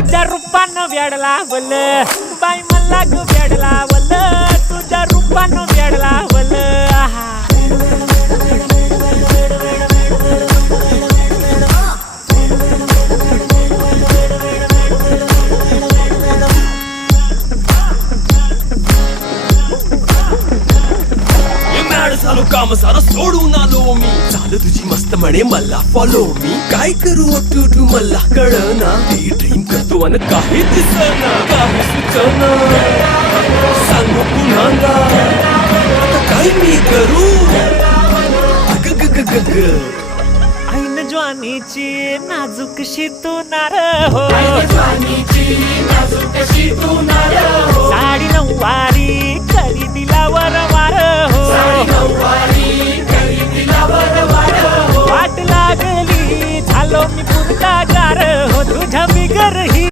तुझ्या रूपानं वेड लावलं बाई मला ग वेड लावलं तुझ्या रूपानं वेड लावलं झालो काम सारं सोडून आलो मी झालं तुझी मस्त म्हणे मला फॉलो मी काय करू टू मला कळना ती ड्रीम करतो आणि काही दिसना काही सुचना सांग पुन्हा आता काय मी करू ऐन ज्वानीची नाजूकशी तू नार हो